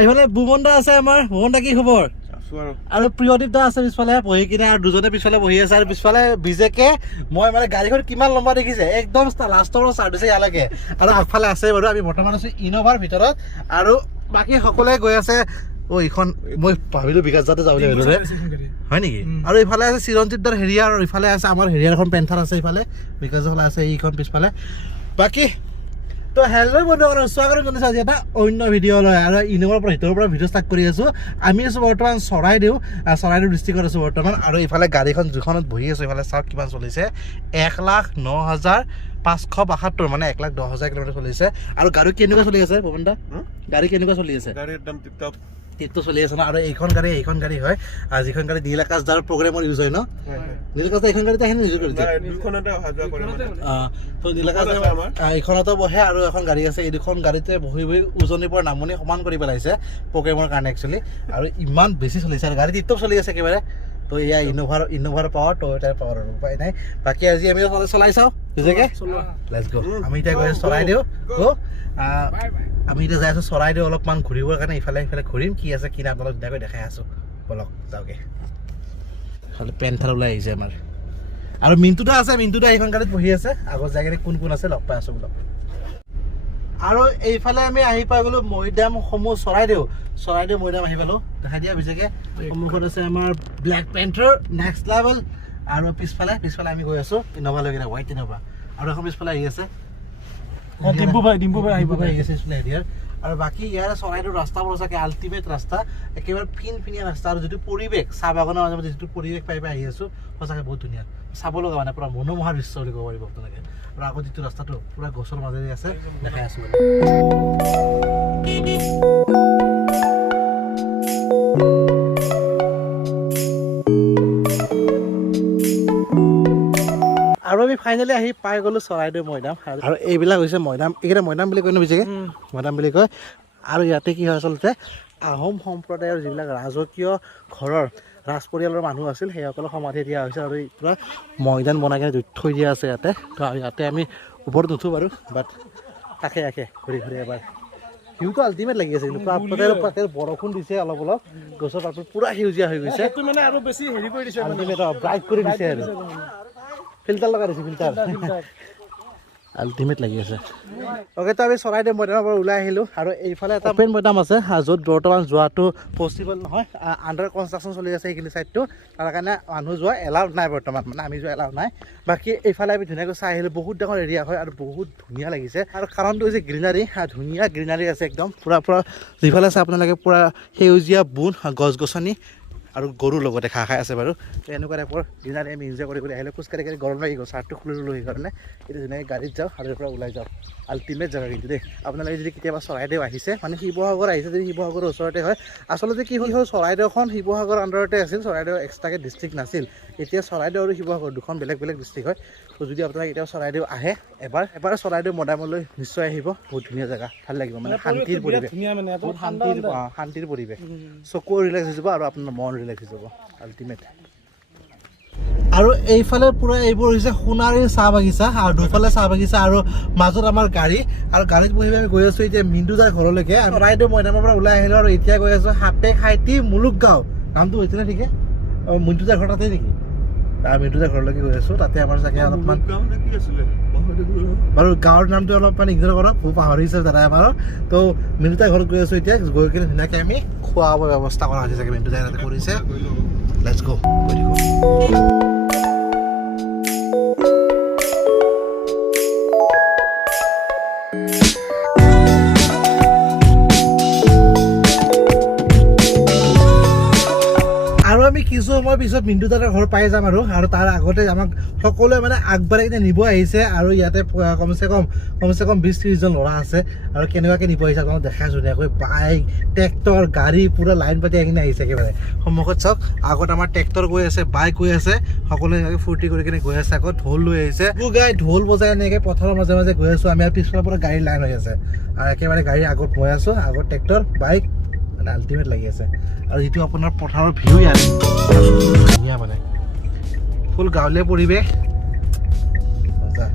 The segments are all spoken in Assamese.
এইফালে বুমনদা আছে আমাৰ বুমনদা কি খবৰ আৰু প্ৰিয়দীপ দা আছে পিছফালে বহি কিনে আৰু দুজনে পিছফালে বহি আছে আৰু পিছফালে বিজেকে মই মানে গাড়ীখন কিমান লম্বা দেখিছে একদম লাষ্টৰ চাৰ্ট দিছে ইয়ালৈকে আৰু আগফালে আছে বাৰু আমি বৰ্তমান আছো ইনোভাৰ ভিতৰত আৰু বাকী সকলোৱে গৈ আছে এইখন মই ভাবিলো বিকাশ যাতে যাবলৈ ভাবিলো হয় নেকি আৰু ইফালে আছে চিৰঞ্জিত দাৰ হেৰিয়াৰ আৰু ইফালে আছে আমাৰ হেৰিয়াৰ এখন পেন্থাৰ আছে ইফালে বিকাশ ফালে আছে এইখন পিছফালে বাকী তো হেল্ল' বন্ধুসকল স্বাগতম জনাইছোঁ আজি এটা অন্য ভিডিঅ' লৈ আৰু ইনোভাৰ পৰা ভিতৰৰ পৰা ভিডিঅ' ষ্টাৰ্ট কৰি আছোঁ আমি আছোঁ বৰ্তমান চৰাইদেউ ডিষ্ট্ৰিক্টত আছোঁ বৰ্তমান আৰু ইফালে গাড়ীখন যিখনত বহি আছোঁ ইফালে চাওক কিমান চলিছে 1,09,572 মানে 1,10,000 কিলোমিটাৰ চলিছে আৰু গাড়ী কেনেকুৱা চলি আছে ভৱনদা গাড়ী কেনেকুৱা চলি আছে গাড়ী একদম টিপটপ টিপটো চলি আছে ন আৰু এইখন গাড়ী হয় আৰু যিখন গাড়ী নীলাকাশ দাৰ প্ৰগ্ৰেমৰ ইউজ হয় ন নীলাকাশ দা এইখন গাড়ীতে আহে ইউজ কৰিছে দুখনতে অহা যোৱা কৰে তো নীলাকাশ এইখনতো বহে আৰু এখন গাড়ী আছে এই দুখন গাড়ীতে বহি উজনিৰ পৰা নামনি সমান কৰি পেলাইছে প্ৰগ্ৰেমৰ কাৰণে একচুৱেলি আৰু ইমান বেছি চলিছে আৰু গাড়ী টিপটপ চলি আছে একেবাৰে তো এয়া ইনোভাৰ পাৱাৰ টয়োটাৰ পাৱাৰ আৰু উপায় নাই বাকী আজি আমি চলাই চাওঁ বুজেকে লেটছ গো আমি এতিয়া গৈ চৰাইদেউ আমি এতিয়া যাই আছোঁ চৰাইদেউ অলপমান ঘূৰিবৰ কাৰণে ইফালে ঘূৰিম কি আছে কি নাই আপোনালোক ধুনীয়াকৈ দেখাই আছোঁ বলক যাওঁগে খালি পেন্থাৰ ওলাই আহিছে আমাৰ আৰু মিণ্টুদা আছে মিণ্টুদা এইখন গাড়ীত বহি আছে আগত যাই কিনে কোন আছে লগ পাই আছোঁ বোলক আৰু এইফালে আমি আহি পাই গ'লো মৈদামসমূহ চৰাইদেউ মৈদাম আহি পালোঁ দেখাই দিয়া বিশেষকৈ সন্মুখত আছে আমাৰ ব্লেক পেন্থাৰ নেক্সট লেভেল আৰু পিছফালে আমি গৈ আছোঁ ইনোভা লৈ কিনে হোৱাইট ইনোভা আৰু এখন পিছফালে আহি আছে ডিম্পু ভাই আহিব আৰু বাকী ইয়াৰ চৰাইদেউৰ ৰাস্তাবোৰ সঁচাকৈ আল্টিমেট ৰাস্তা একেবাৰে ফিনফিনীয়া ৰাস্তা আৰু যিটো পৰিৱেশ চাহ বাগানৰ মাজে মাজে যিটো পৰিৱেশ পাই আহি আছোঁ সঁচাকৈ বহুত ধুনীয়া চাব লগা মানে পূৰা মনোমোহা দৃশ্য বুলি ক'ব পাৰিব আপোনালোকে আৰু আগত যিটো ৰাস্তাটো পূৰা গছৰ মাজেৰে আছে দেখাই আছোঁ আৰু আমি ফাইনেলি আহি পাই গ'লোঁ চৰাইদেউ মৈদাম আৰু এইবিলাক হৈছে মৈদাম এইকেইটা মৈদাম বুলি কয় ন বিজেকে মৈদাম বুলি কয় আৰু ইয়াতে কি হয় আচলতে আহোম সম্প্ৰদায়ৰ যিবিলাক ৰাজকীয় ঘৰৰ ৰাজ পৰিয়ালৰ মানুহ আছিল সেইসকলক সমাধি দিয়া হৈছে আৰু পূৰা মৈদাম বনাই কিনে থৈ দিয়া আছে ইয়াতে তো ইয়াতে আমি ওপৰত নুঠোঁ বাৰু বাট তাকে ঘূৰি এবাৰ ভিউটো আল্টিমেট লাগি আছে কিন্তু বৰষুণ দিছে অলপ গছৰ পাতবোৰ পূৰা সেউজীয়া হৈ গৈছে আৰু বেছি হেৰি কৰি দিছে আল্টিমেট ব্ৰাইট কৰি দিছে আৰু ফিল্টাৰ লগাই দিছে ফিল্টাৰ আল্টিমেট লাগি আছে অ'কে তো আমি চৰাইদেউ মৈদামৰ পৰা ওলাই আহিলোঁ আৰু এইফালে এটা অপেন মৈদাম আছে য'ত বৰ্তমান যোৱাটো পচিবল নহয় আণ্ডাৰ কনষ্ট্ৰাকশ্যন চলি আছে এইখিনি ছাইডটো তাৰ কাৰণে মানুহ যোৱা এলাউড নাই বৰ্তমান মানে আমি যোৱা এলাউড নাই বাকী এইফালে আমি ধুনীয়াকৈ চাই আহিলোঁ বহুত ডাঙৰ এৰিয়া হয় আৰু বহুত ধুনীয়া লাগিছে আৰু কাৰণটো হৈছে গ্ৰীনাৰী ধুনীয়া গ্ৰীনাৰী আছে একদম পূৰা যিফালে আছে আপোনালোকে পূৰা সেউজীয়া বন গছ গছনি আৰু গৰুৰ লগতে ঘাঁহ খাই আছে বাৰু তো এনেকুৱা টাইপৰ গ্ৰীনাৰী আমি এনজয় কৰি আহিলে খোজকাঢ়ি গৰম লাগি গ'ল চাৰ্টটো খুলি ল'লোঁ সেইকাৰণে এতিয়া ধুনীয়াকৈ গাড়ীত যাওঁ আৰু ইয়াৰ পৰা ওলাই যাওঁ আল্টিমেট জেগা কিন্তু দেই আপোনালোকে যদি কেতিয়াবা চৰাইদেউ আহিছে মানে শিৱসাগৰ আহিছে যদি শিৱসাগৰৰ ওচৰতে হয় আচলতে কি হ'ল চৰাইদেউখন শিৱসাগৰৰ আণ্ডাৰতে আছিল চৰাইদেউ এক্সট্ৰাকৈ ডিষ্ট্ৰিক্ট নাছিল এতিয়া চৰাইদেউ আৰু শিৱসাগৰ দুখন বেলেগ ডিষ্ট্ৰিক্ট হয় তো যদি আপোনালোকে এতিয়া চৰাইদেউ আহে এবাৰ চৰাইদেউ মৈদামলৈ নিশ্চয় আহিব বহুত ধুনীয়া জেগা ভাল লাগিব মানে শান্তিৰ পৰিৱেশ শান্তিৰ পৰিৱেশ চকু ৰিলেক্স হৈ যাব আৰু আপোনাৰ মন ৰিলেক্স হৈ যাব আল্টিমেট আৰু এইফালে পূৰা এইবোৰ হৈছে সোণাৰীৰ চাহ বাগিচা আৰু দুফালে চাহ বাগিচা আৰু মাজত আমাৰ গাড়ী আৰু গাড়ীত বহি আমি গৈ আছোঁ এতিয়া মিণ্টুদাৰ ঘৰলৈকে চৰাইদেউ মৈদামৰ পৰা ওলাই আহিলোঁ আৰু এতিয়া গৈ আছোঁ সাপে খাইটি মুলুক গাঁও নামটো হৈছিলে ঠিকে মিণ্টুদাৰ ঘৰ তাতে নেকি মিণ্টুদাৰ ঘৰলৈকে গৈ আছোঁ তাতে আমাৰ চাগে অলপমান বাৰু গাঁৱৰ নামটো অলপমান ইগনৰ কৰক পাহৰিছে দাদা আমাৰ তো মিণ্টুদাৰ ঘৰত গৈ আছোঁ এতিয়া গৈ কিনে ধুনীয়াকৈ আমি খোৱা বোৱা ব্যৱস্থা কৰা হৈছে চাগে মিণ্টুদাই তাতে কৰিছে লেটছ গো আমি কিছু সময় পিছত মিণ্টুদাৰ ঘৰ পাই যাম আৰু তাৰ আগতে আমাক সকলোৱে মানে আগবাঢ়ি কিনে নিব আহিছে আৰু ইয়াতে কমচে কম 20-30 জন ল'ৰা আছে আৰু কেনেকুৱাকৈ নিব আহিছে আপোনাক দেখাইছোঁ ধুনীয়াকৈ বাইক ট্ৰেক্টৰ গাড়ী পূৰা লাইন পাতি কিনে আহিছে একেবাৰে সন্মুখত চাওক আগত আমাৰ ট্ৰেক্টৰ গৈ আছে বাইক গৈ আছে সকলোৱে ফূৰ্তি কৰি কিনে গৈ আছে আকৌ ঢোল লৈ আহিছে গাই ঢোল বজাই এনেকৈ পথাৰৰ মাজে মাজে গৈ আছোঁ আমি আৰু পিছফালৰ পৰা গাড়ী লাইন হৈ আছে আৰু একেবাৰে গাড়ীৰ আগত গৈ আছোঁ আগত ট্ৰেক্টৰ বাইক মানে আল্টিমেট লাগি আছে আৰু যিটো আপোনাৰ পথাৰৰ ভিউ ইয়াত ধুনীয়া মানে ফুল গাঁৱলীয়া পৰিৱেশ মজা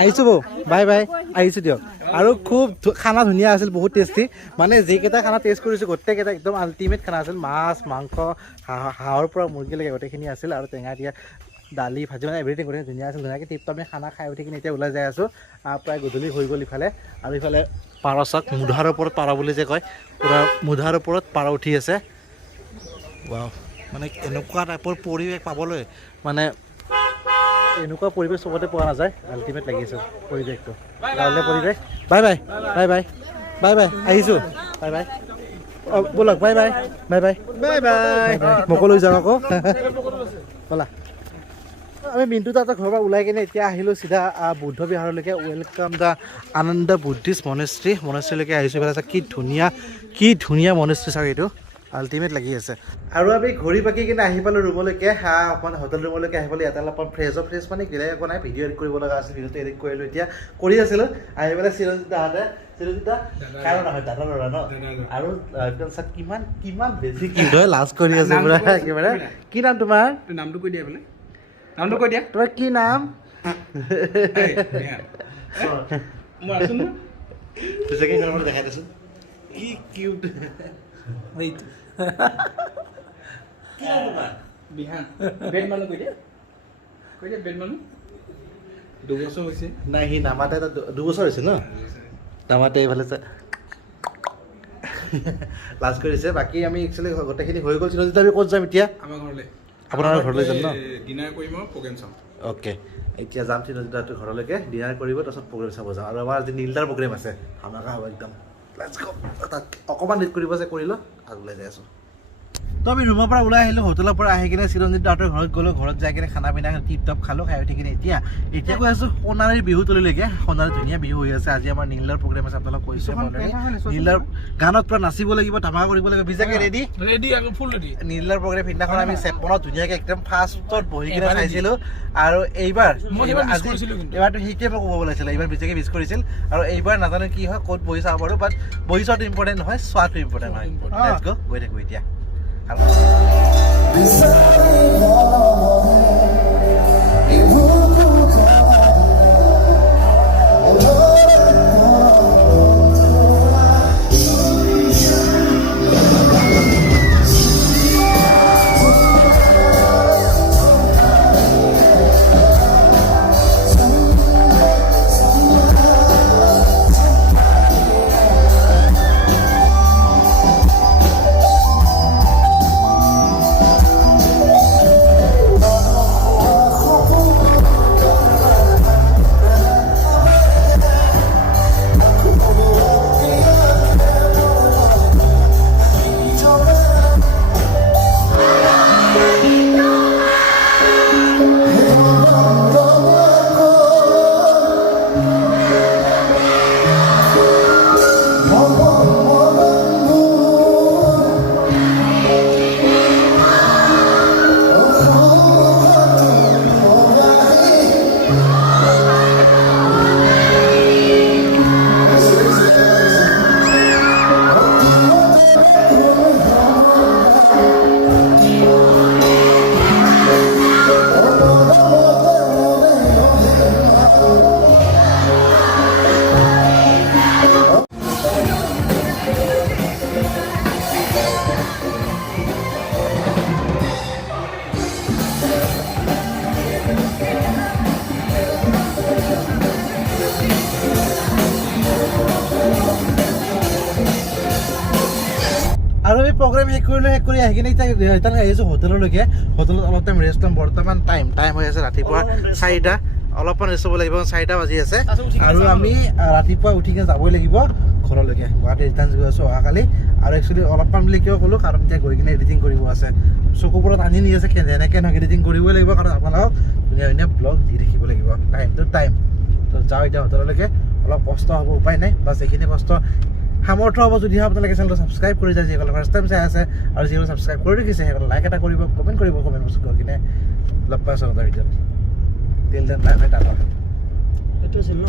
আহিছোঁ বৌ বাই বাই আহিছোঁ দিয়ক আৰু খুব খানা ধুনীয়া আছিল বহুত টেষ্টি মানে যিকেইটা খানা টেষ্ট কৰিছোঁ গোটেইকেইটা একদম আল্টিমেট খানা আছিল মাছ মাংস হাঁহৰ পৰা মুৰ্গীলৈকে গোটেইখিনি আছিল আৰু টেঙা দিয়া দালি ভাজি মানে এভৰিথিং গোটেই ধুনীয়া আছিল ধুনীয়াকৈ টিপটপ আমি খানা খাই উঠি কিনে এতিয়া ওলাই যাই আছোঁ প্ৰায় গধূলি হৈ গ'ল ইফালে আৰু ইফালে পাৰ চাওক মুধাৰ ওপৰত পাৰ বুলি যে কয় পূৰা মুধাৰ ওপৰত পাৰ উঠি আছে ৱাও মানে এনেকুৱা টাইপৰ পৰিৱেশ পাবলৈ মানে এনেকুৱা পৰিৱেশ চবতে পোৱা নাযায় আল্টিমেট লাগিছে পৰিৱেশটো গাঁৱলীয়া পৰিৱেশ bye bye bye bye bye bye আহিছোঁ বাই বাই অঁ ব'লক bye bye bye bye bye bye মোকো লৈ যাওঁ আকৌ ব'লা আমি মিণ্টু দাহঁতৰ ঘৰৰ পৰা ওলাই কিনে এতিয়া আহিলোঁ চিধা বুদ্ধ বিহাৰলৈকে ৱেলকাম দ্য আনন্দ বুদ্ধিষ্ট মনেষ্ট্ৰীলৈকে আহিছোঁ এইফালে কি ধুনীয়া মনেষ্ট্ৰী চাওক এইটো আল্টিমেট লাগি আছে আৰু আমি ঘূৰি পাকি কিনে আহি পালোঁ ৰুমলৈকে অকণমান হোটেল ৰুমলৈকে আহি পালোঁ ইয়াতে অলপমান ফ্ৰেছ মানে বেলেগ একো নাই ভিডিঅ' এডিট কৰিব লগা আছিল ভিডিঅ'টো এডিট কৰিলোঁ এতিয়া কৰি আছিলোঁ আহি পেলাই চিৰঞ্জিত দাহঁতে চিৰঞ্জিত দা কাৰো নহয় দাদা ল'ৰা ন আৰু একদম চাওক কিমান বেছি কি হয় লাজ কৰি আছে পুৰা একেবাৰে কি নাম তোমাৰ নামটো কৈ দিয়া বোলে নামটো কৈ দিয়া তোমাৰ কি নাম মই আছো ন দেখাই দেচোন কি কিউট বিহান বেড মানুহ কৈ দিয়া বেড মানুহ 2 বছৰ হৈছে নাই সি নামাতে 2 বছৰ হৈছে ন নামাতে এইফালে লাজ কৰিছে বাকী আমি একচুৱেলি গোটেইখিনি হৈ গ'ল চিৰঞ্জিত আমি ক'ত যাম এতিয়া আমাৰ ঘৰলৈ আপোনাৰ ঘৰলৈ যাম ন ডিনাৰ কৰিম আৰু প্ৰগ্ৰেম চাম অ'কে এতিয়া যাম চিৰঞ্জিত দাহঁতৰ ঘৰলৈকে ডিনাৰ কৰিব তাৰপিছত প্ৰগ্ৰেম চাব যাম আৰু আমাৰ আজি নীলদাৰ প্ৰগ্ৰেম আছে হামাকা হ'ব একদম তাক অকণমান লেট কৰিব আছে কৰিলোঁ আৰু ওলাই যাই আছোঁ তো আমি ৰুমৰ পৰা ওলাই আহিলোঁ হোটেলৰ পৰা আহি কিনে চিৰঞ্জিত দাহঁতৰ ঘৰত গ'লোঁ ঘৰত যাই কিনে খানা পিনা টিপ টপ খালোঁ খাই উঠি কিনে এতিয়া গৈ আছোঁ সোণাৰীৰ বিহুতলীলৈকে সোণাৰীৰ ধুনীয়া বিহু হৈ আছে আজি আমাৰ নীলাৰ প্ৰগ্ৰেম আছে আপোনালোক কৈছোঁ নীলাৰ গানত পূৰা নাচিব লাগিব ধামাকা কৰিব লাগিব বিজাকে ৰেডি আকৌ ফুল ৰেডি নীলাৰ প্ৰগ্ৰেম সিদিনাখন আমি চেপনত ধুনীয়াকৈ একদম ফাৰ্ষ্টত বহি কিনে চাইছিলোঁ আৰু এইবাৰতো সেইটোৱে মই ক'ব ওলাইছিলোঁ এইবাৰ বিজাকে মিছ কৰিছিল আৰু এইবাৰ নাজানো কি হয় ক'ত বহি চাব পাৰোঁ বাট বহি চোৱাটো ইম্পৰ্টেণ্ট নহয় চোৱাটো ইম্পৰ্টেণ্ট হয় লেটছ গো গৈ থাকোঁ এতিয়া আৰু আমি প্ৰগ্ৰেম শেষ কৰি আহি কিনে এতিয়া ৰিটাৰ্ণ আহিছোঁ হোটেললৈকে হোটেলত অলপ টাইম ৰেষ্ট ল'ম বৰ্তমান টাইম হৈ আছে ৰাতিপুৱা 4টা অলপমান ৰেষ্ট ল'ব লাগিব 4টা বাজি আছে আৰু আমি ৰাতিপুৱা উঠি কিনে যাবই লাগিব ঘৰলৈকে গুৱাহাটী ৰিটাৰ্ণ গৈ আছোঁ অহাকালি আৰু একচুৱেলি অলপমান বুলি কিয় ক'লোঁ কাৰণ এতিয়া গৈ কিনে এডিটিং কৰিব আছে চকুবোৰত আনি নি আছে যেনেকৈ নহয় এডিটিং কৰিবই লাগিব কাৰণ আপোনালোকক ধুনীয়া ব্লগ দি থাকিব লাগিব টাইম তো যাওঁ এতিয়া হোটেললৈকে অলপ কষ্ট হ'ব উপায় নাই বাছ এইখিনি কষ্ট সামৰ্থ্য হ'ব যদিহে আপোনালোকে চেনেলটো ছাবস্ক্ৰাইব কৰি যায় যিসকলে ফাৰ্ষ্ট টাইম চাই আছে আৰু যিসকলে ছাবস্ক্ৰাইব কৰি ৰাখিছে সেইসকলে লাইক এটা কৰিব কমেণ্ট বক্সত গৈ কিনে লগ পাই আছোঁ ভিডিঅ'ত till then bye bye Tata এইটো আছিল ন